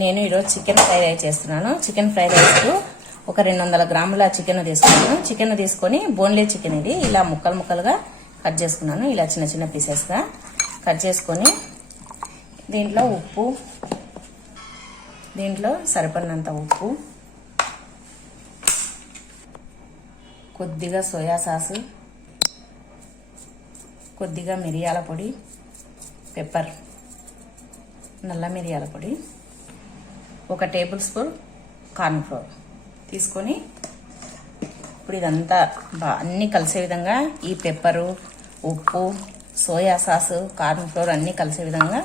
నేను ఈరోజు chicken fry rice చేస్తున్నాను. చికెన్ ఫ్రై రైస్ ఒక 200 గ్రాముల చికెన్ తీసుకున్నాను. చికెన్ తీసుకొని బోన్లెస్ చికెన్ ఇది ఇలా ముక్కలు ముక్కలుగా కట్ చేసుకున్నాను. ఇలా చిన్న చిన్న పీసెస్గా కట్ చేసుకొని దీంట్లో ఉప్పు, దీంట్లో సరిపడినంత ఉప్పు, కొద్దిగా సోయా సాసు, కొద్దిగా మిరియాల పొడి, పెప్పర్, నల్ల మిరియాల పొడి, 1 టేబుల్ స్పూన్ కార్న్ ఫ్లోర్ తీసుకొని ఇప్పుడు ఇదంతా అన్నీ కలిసే విధంగా ఈ పెప్పరు, ఉప్పు, సోయా సాసు, కార్న్ ఫ్లోర్ అన్నీ కలిసే విధంగా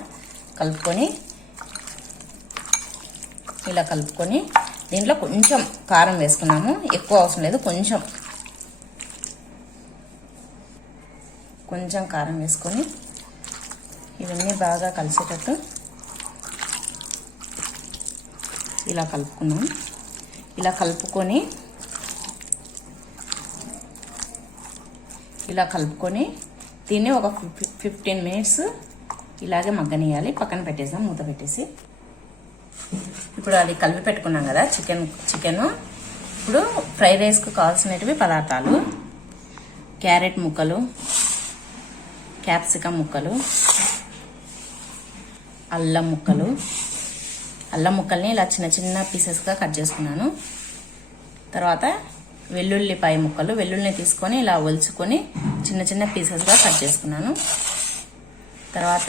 కలుపుకొని ఇలా కలుపుకొని దీంట్లో కొంచెం కారం వేసుకున్నాము. ఎక్కువ అవసరం లేదు, కొంచెం కారం వేసుకొని ఇవన్నీ బాగా కలిసేటట్టు ఇలా కలుపుకున్నాం. ఇలా కలుపుకొని దీన్ని ఒక 15 మినిట్స్ ఇలాగే మగ్గనియాలి. పక్కన పెట్టేసాం మూత పెట్టేసి. ఇప్పుడు అది కలిపి పెట్టుకున్నాం కదా చికెన్. ఇప్పుడు ఫ్రై రైస్కు కావాల్సినవి పదార్థాలు: క్యారెట్ ముక్కలు, క్యాప్సికమ్ ముక్కలు, అల్లం ముక్కల్ని ఇలా చిన్న చిన్న పీసెస్గా కట్ చేసుకున్నాను. తర్వాత వెల్లుల్లిపాయ ముక్కలు, వెల్లుల్లిని తీసుకొని ఇలా ఒలుచుకొని చిన్న చిన్న పీసెస్గా కట్ చేసుకున్నాను. తర్వాత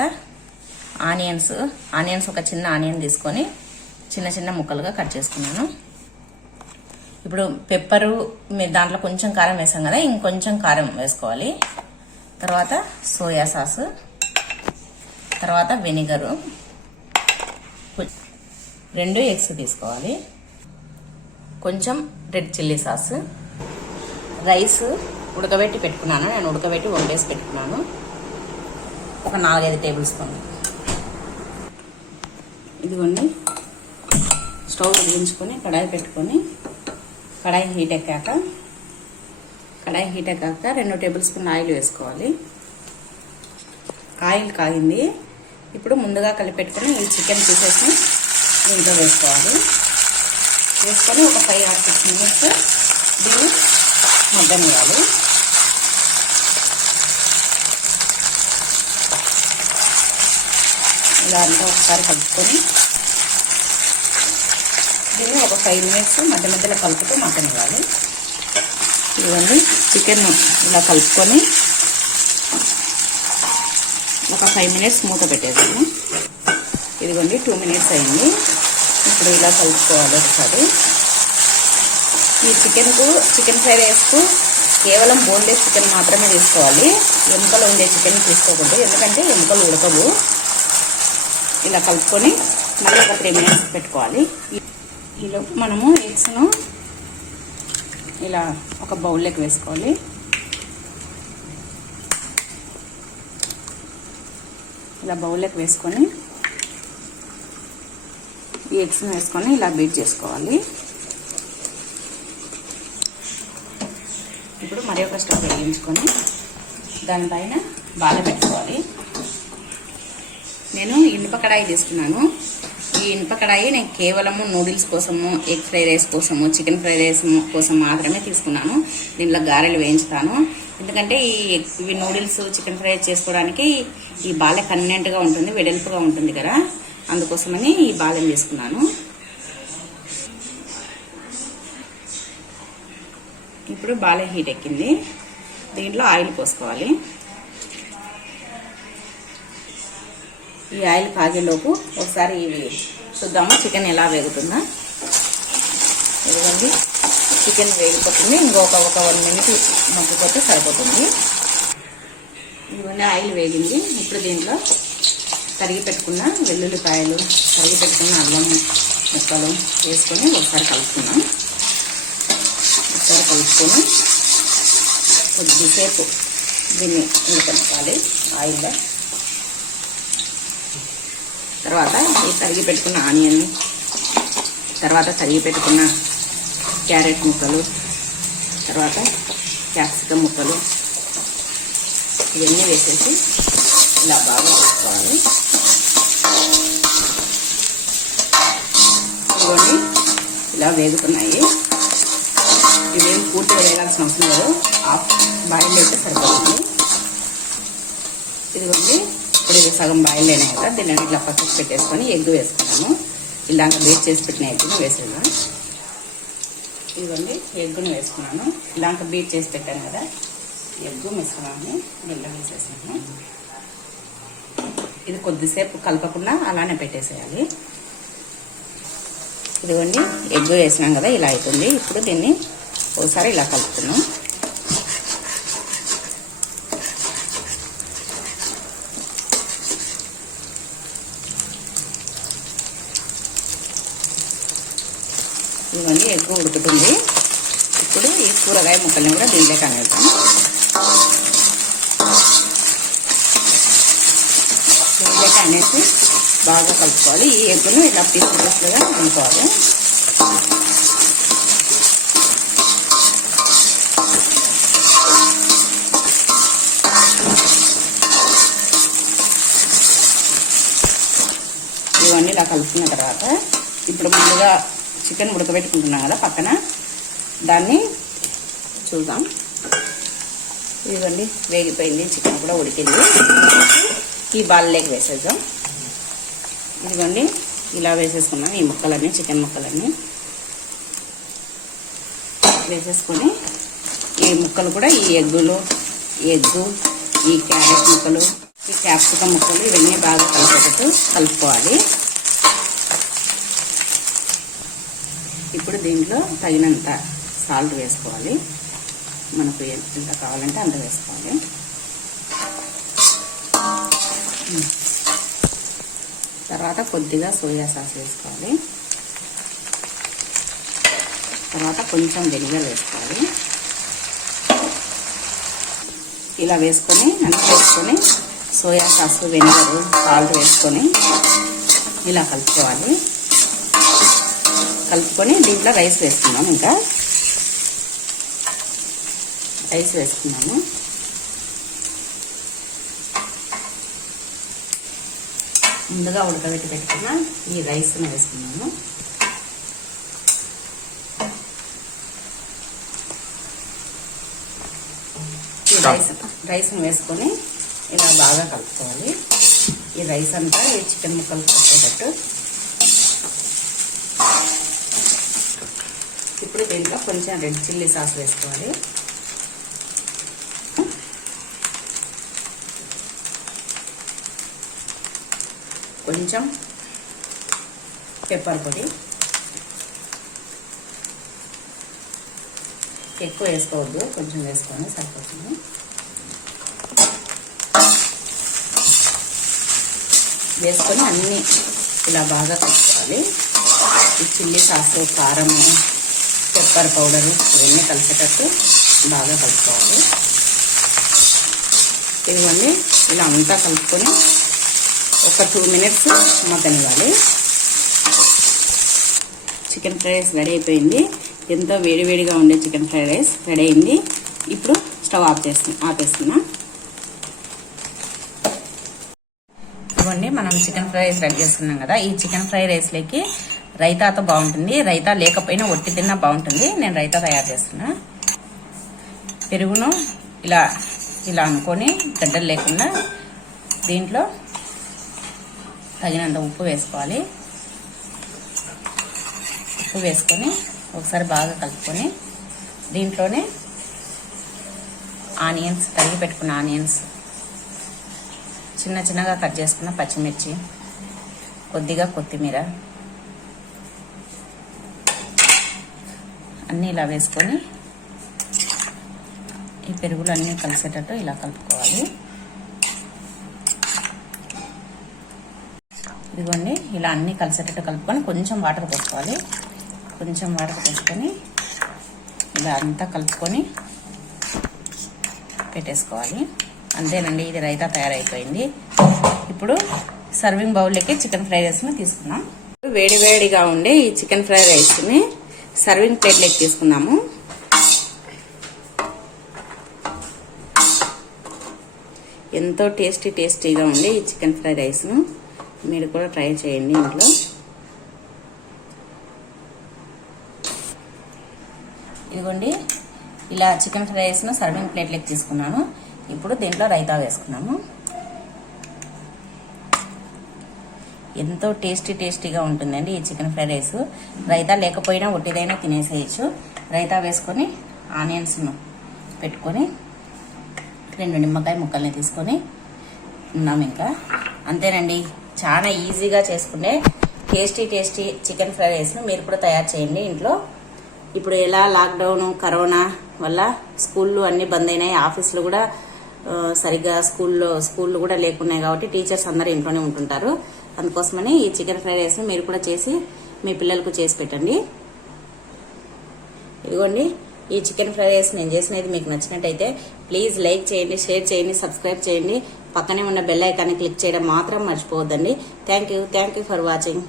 ఆనియన్స్ ఒక చిన్న ఆనియన్ తీసుకొని చిన్న చిన్న ముక్కలుగా కట్ చేసుకున్నాను. ఇప్పుడు పెప్పరు దాంట్లో కొంచెం కారం వేసాం కదా, ఇంకొంచెం కారం వేసుకోవాలి. తర్వాత సోయా సాసు, తర్వాత వెనిగరు, 2 ఎగ్స్ తీసుకోవాలి, కొంచెం రెడ్ చిల్లీ సాస్, రైస్ ఉడకబెట్టి పెట్టుకున్నాను. నేను ఉడకబెట్టి వండేసి పెట్టుకున్నాను. ఒక 4-5 టేబుల్ స్పూన్లు. ఇదిగోండి, స్టవ్ వెలిగించుకొని కడాయి పెట్టుకొని కడాయి హీట్ ఎక్కాక 2 టేబుల్ స్పూన్ ఆయిల్ వేసుకోవాలి. ఆయిల్ కాగింది. ఇప్పుడు ముందుగా కలిపెట్టుకుని ఈ చికెన్ పీసెస్ని దీంట్లో వేసుకోవాలి. వేసుకొని ఒక 5 or 6 మినిట్స్ దీన్ని మగ్గనివ్వాలి. ఇలా అంతా ఒకసారి కలుపుకొని దీన్ని ఒక 5 మినిట్స్ మధ్యలో కలుపుతూ మగ్గనివ్వాలి. ఇవన్నీ చికెన్ ఇలా కలుపుకొని ఒక 5 మినిట్స్ మూత పెట్టేసాము. ఇదిగోండి 2 మినిట్స్ అయింది. ఇప్పుడు ఇలా కలుపుకోవాలి ఒకసారి. ఈ చికెన్ ఫ్రై రైస్కు కేవలం బోన్లెస్ చికెన్ మాత్రమే తీసుకోవాలి. ఎముకలు ఉండే చికెన్ తీసుకోకూడదు, ఎందుకంటే ఎముకలు ఉడకవు. ఇలా కలుపుకొని మళ్ళీ ఒక 3 మినిట్స్ పెట్టుకోవాలి. ఈలోపు మనము ఎగ్స్ను ఇలా ఒక బౌల్లోకి వేసుకోవాలి. ఇలా బౌల్లోకి వేసుకొని ఈ ఎగ్స్ని వేసుకొని ఇలా బీట్ చేసుకోవాలి. ఇప్పుడు మరి ఒక స్టవ్ వెలిగించుకొని దానిపైన బాగా పెట్టుకోవాలి. నేను ఇనుప కడాయి తీసుకున్నాను. ఈ ఇనుప కడాయి నేను కేవలము నూడిల్స్ కోసము, ఎగ్ ఫ్రై రైస్ కోసము, చికెన్ ఫ్రై రైస్ కోసం మాత్రమే తీసుకున్నాను. దీంట్లో గారెలు వేయించుతాను. ఎందుకంటే ఇవి నూడిల్స్, చికెన్ ఫ్రై చేసుకోవడానికి ఈ బాలె కన్వీనియంట్గా ఉంటుంది, వెడల్పుగా ఉంటుంది కదా, అందుకోసమని ఈ బాలెం తీసుకున్నాను. ఇప్పుడు బాలె హీట్ ఎక్కింది. దీంట్లో ఆయిల్ పోసుకోవాలి. ఈ ఆయిల్ కాగేలోపు ఒకసారి ఇవి చూద్దాము చికెన్ ఎలా వేగుతుందా. ఇదిగోండి, చికెన్ వేగిపోతుంది. ఇంకొక 1 మినిట్ మగ్గిపోతే సరిపోతుంది. ఇవన్నీ ఆయిల్ వేగింది. ఇప్పుడు దీంట్లో తరిగి పెట్టుకున్న వెల్లుల్లిపాయలు, తరిగి పెట్టుకున్న అల్లం ముక్కలు వేసుకొని ఒకసారి కలుపుకున్నాం. ఒకసారి కలుపుకొని కొద్దిసేపు దీన్ని ఉడకనివ్వాలి ఆయిల్లో. తర్వాత ఈ తరిగి పెట్టుకున్న ఆనియన్, తర్వాత తరిగి పెట్టుకున్న క్యారెట్ ముక్కలు, తర్వాత క్యాప్సికమ్ ముక్కలు ఇవన్నీ వేసేసి ఇలా బాగా వేసుకోవాలి. ఇలా వేగుతున్నాయి. ఇవేం పూర్తిగా వేయాల్సిన అవసరం లేదు, హాఫ్ బాయిల్ అయితే సరిపోతుంది. ఇదిగోండి ఇప్పుడు ఇది సగం బాయిల్ అయినాయి కదా, దీన్ని ఇట్లా పక్కకు పెట్టేసుకొని ఎగ్ వేసుకున్నాము. ఇలాగ బేక్ చేసి పెట్టిన ఎగ్గును వేసేద్దాం. ఇదిగోండి ఎగ్గును వేసుకున్నాను, ఇలాగ బీట్ చేసి పెట్టాను కదా, ఎగ్గు మిశ్రమాన్ని ఇలా వేసేసాను. ఇది కొద్దిసేపు కలపకుండా అలానే పెట్టేసేయాలి. ఇదిగోండి ఎగ్ వేసినాం కదా, ఇలా అవుతుంది. ఇప్పుడు దీన్ని ఒకసారి ఇలా కలుపుతున్నాం. ఇదిగోండి ఎగ్ ఉడుకుతుంది. ఇప్పుడు ఈ కూరగాయ ముక్కల్ని కూడా దీంట్లోకి అనేద్దాం. దీంట్లోకి అనేసి బాగా కలుపుకోవాలి. ఈ ఎగ్గును ఇలా పీసులుగా అనుకోవాలి. ఇవన్నీ ఇలా కలుపుకున్న తర్వాత ఇప్పుడు ముందుగా చికెన్ ఉడకబెట్టుకుంటున్నాం కదా పక్కన, దాన్ని చూద్దాం. ఇదిగోండి వేగిపోయింది, చికెన్ కూడా ఉడికింది. ఈ బాల్లోకి వేసేద్దాం. ఇదిగోండి ఇలా వేసేసుకున్నాం. ఈ ముక్కలన్నీ చికెన్ ముక్కలన్నీ వేసేసుకొని ఈ ముక్కలు కూడా ఈ ఎగ్గు, ఈ క్యారెట్ ముక్కలు, ఈ క్యాప్సికమ్ ముక్కలు ఇవన్నీ బాగా కలిసేటట్టు కలుపుకోవాలి. ఇప్పుడు దీంట్లో తగినంత సాల్ట్ వేసుకోవాలి. మనకు ఎంత కావాలంటే అంత వేసుకోవాలి. తర్వాత కొద్దిగా సోయా సాస్ వేసుకోవాలి. తర్వాత కొంచెం వెనిగర్ వేసుకోవాలి. ఇలా వేసుకొని అన్నీ వేసుకొని సోయా సాస్, వెనిగర్, సాల్ట్ వేసుకొని ఇలా కలుపుకోవాలి. కలుపుకొని దీంట్లో రైస్ వేసుకున్నాం. ఇంకా రైస్ వేసుకున్నాము. ముందుగా ఉడకబెట్టి పెట్టుకున్న ఈ రైస్ని వేసుకున్నాము. ఈ రైస్ని వేసుకొని ఇలా బాగా కలుపుకోవాలి. ఈ రైస్ అంతా ఈ చికెన్ ముక్కలు కట్టేటట్టు. ఇప్పుడు దీంట్లో కొంచెం రెడ్ చిల్లీ సాస్ వేసుకోవాలి. కొంచెం పెప్పర్ పొడి, ఎక్కువ వేసుకోవద్దు, కొంచెం వేసుకొని సరిపోతుంది. వేసుకొని అన్నీ ఇలా బాగా కలుపుకోవాలి. ఈ చిల్లీ సాసు, కారము, పెప్పర్ పౌడరు ఇవన్నీ కలిసేటట్టు బాగా కలుపుకోవాలి. ఇదిగోండి ఇలా అంతా కలుపుకొని ఒక 2 మినిట్స్ మగ్గనివ్వాలి. చికెన్ ఫ్రైడ్ రైస్ రెడీ అయిపోయింది. ఎంతో వేడివేడిగా ఉండే చికెన్ ఫ్రైడ్ రైస్ రెడీ అయింది. ఇప్పుడు స్టవ్ ఆపేస్తున్నా. ఇదిగోండి మనం చికెన్ ఫ్రైడ్ రైస్ రెడీ చేసుకున్నాం కదా. ఈ చికెన్ ఫ్రైడ్ రైస్లోకి రైతాతో బాగుంటుంది, రైతా లేకపోయినా ఒట్టి తిన్నా బాగుంటుంది. నేను రైతా తయారు చేస్తున్నా. పెరుగును ఇలా అనుకొని గడ్డలు లేకుండా దీంట్లో తగినంత ఉప్పు వేసుకోవాలి. ఉప్పు వేసుకొని ఒకసారి బాగా కలుపుకొని దీంట్లోనే ఆనియన్స్, తరిగి పెట్టుకున్న ఆనియన్స్, చిన్నగా కట్ చేసుకున్న పచ్చిమిర్చి, కొద్దిగా కొత్తిమీర అన్నీ ఇలా వేసుకొని ఈ పెరుగులు అన్నీ కలిసేటట్టు ఇలా కలుపుకోవాలి. ఇదిగోండి ఇలా అన్నీ కలిసేటట్టు కలుపుకొని కొంచెం వాటర్ పోసుకోవాలి. కొంచెం వాటర్ పోసుకొని ఇలా అంతా కలుపుకొని పెట్టేసుకోవాలి. అంతేనండి, ఇది రైతా తయారైపోయింది. ఇప్పుడు సర్వింగ్ బౌల్లోకి చికెన్ ఫ్రైడ్ రైస్ని తీసుకున్నాం. వేడివేడిగా ఉండే ఈ చికెన్ ఫ్రైడ్ రైస్ని సర్వింగ్ ప్లేట్లోకి తీసుకున్నాము. ఎంతో టేస్టీగా ఉండే ఈ చికెన్ ఫ్రైడ్ రైస్ను మీరు కూడా ట్రై చేయండి ఇంట్లో. ఇదిగోండి ఇలా చికెన్ ఫ్రై రైస్ను సర్వింగ్ ప్లేట్లోకి తీసుకున్నాను. ఇప్పుడు దీంట్లో రైతా వేసుకున్నాము. ఎంతో టేస్టీగా ఉంటుందండి ఈ చికెన్ ఫ్రై రైస్. రైతా లేకపోయినా ఒట్టిదైనా తినేసేయచ్చు. రైతా వేసుకొని ఆనియన్స్ను పెట్టుకొని 2 నిమ్మకాయ ముక్కల్ని తీసుకొని ఉన్నాము. ఇంకా అంతేనండి, చాలా ఈజీగా చేసుకునే టేస్టీ చికెన్ ఫ్రై రైస్ను మీరు కూడా తయారు చేయండి ఇంట్లో. ఇప్పుడు ఎలా లాక్డౌన్ కరోనా వల్ల స్కూళ్ళు అన్నీ బంద్ అయినాయి, ఆఫీసులు కూడా సరిగ్గా స్కూళ్ళు కూడా లేకున్నాయి కాబట్టి టీచర్స్ అందరూ ఇంట్లోనే ఉంటుంటారు. అందుకోసమని ఈ చికెన్ ఫ్రై రైస్ను మీరు కూడా చేసి మీ పిల్లలకు చేసి పెట్టండి. ఇదిగోండి ఈ చికెన్ ఫ్రై రైస్ నేను చేసినది మీకు నచ్చినట్టయితే ప్లీజ్ లైక్ చేయండి, షేర్ చేయండి, సబ్స్క్రైబ్ చేయండి. పక్కనే ఉన్న బెల్ ఐకాన్ని క్లిక్ చేయడం మాత్రం మర్చిపోవద్దండి. Thank you for watching.